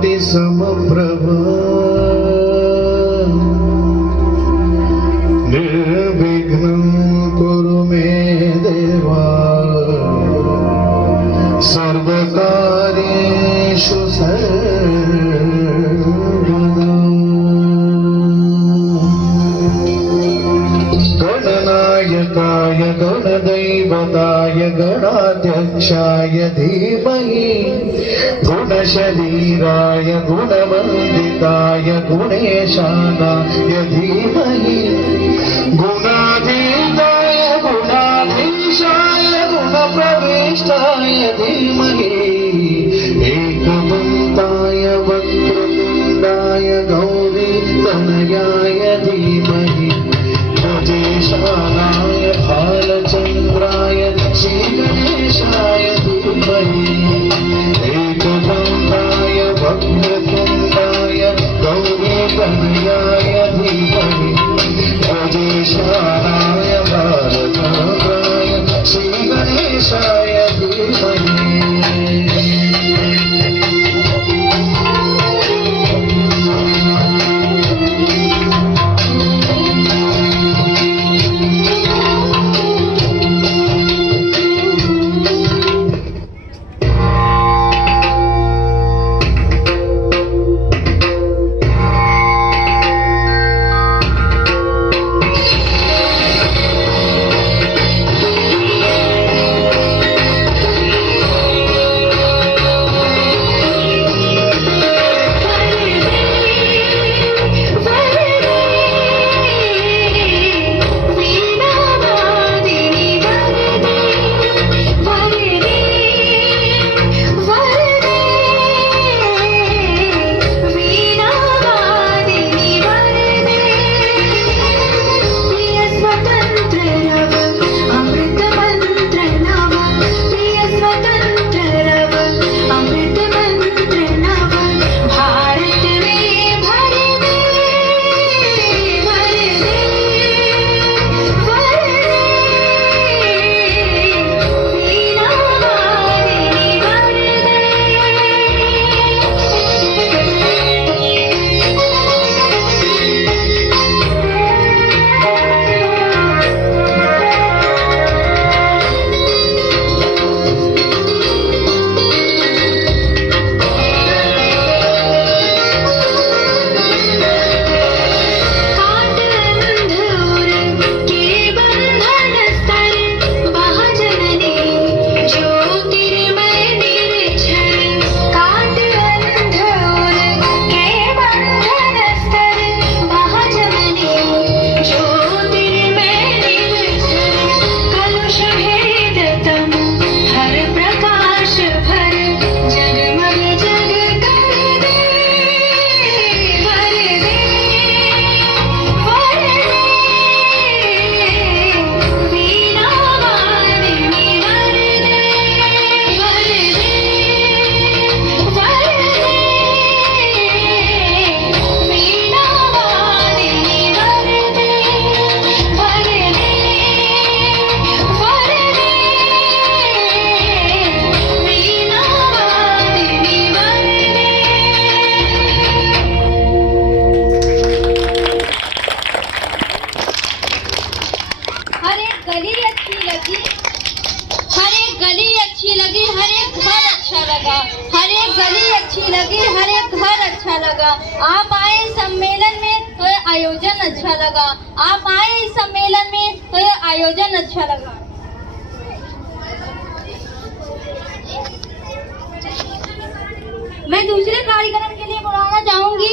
कोटि समप्रभ निर्विघ्नं कुरु मे देवा सर्वकार्येषु सर्वदा। गणनायकाय गणदैवताय गणाध्यक्षाय धीमहि गुणशरीराय गुणवन्दिताय गुणेशानाय धीमहि गुणाधीताय गुणाधीशाय गुणप्रविष्टाय धीमहि एकदन्ताय वक्रतुण्डाय गौरीतनयाय धीमहि गजेशानाय भालचन्द्राय श्रीगणेशाय धीमहि एकदन्ताय वक्रतुण्डाय गौरीतनयाय धीमहि गजेशानाय भालचन्द्राय श्रीगणेशाय धीमहि। आप आए सम्मेलन में तो ये आयोजन अच्छा लगा। आप आए इस सम्मेलन में तो ये आयोजन अच्छा लगा। मैं दूसरे कार्यक्रम के लिए बुलाना चाहूंगी